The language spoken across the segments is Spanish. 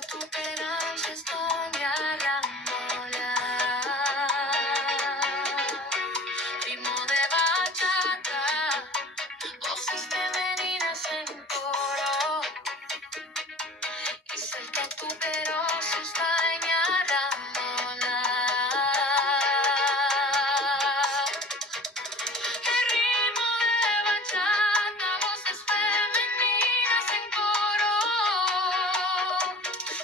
tu esperanza estoy agarrándola. Ritmo de bachata, voces femeninas en coro. Y sé que tu queroz está agarrándola. El ritmo de bachata, voces femeninas en coro.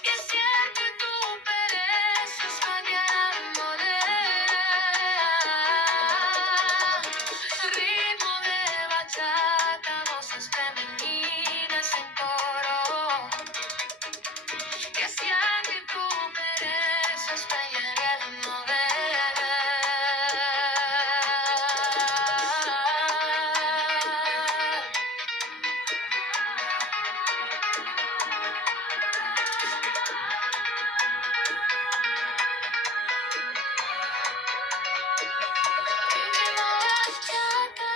Y siente tu pereza está guiándole. Ritmo de bachata, voces femeninas en coro. Que siente tu pereza está guiándole. Ritmo bachata,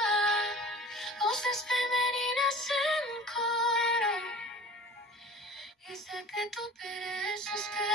voces femeninas en coro. Y sé que tu pereza está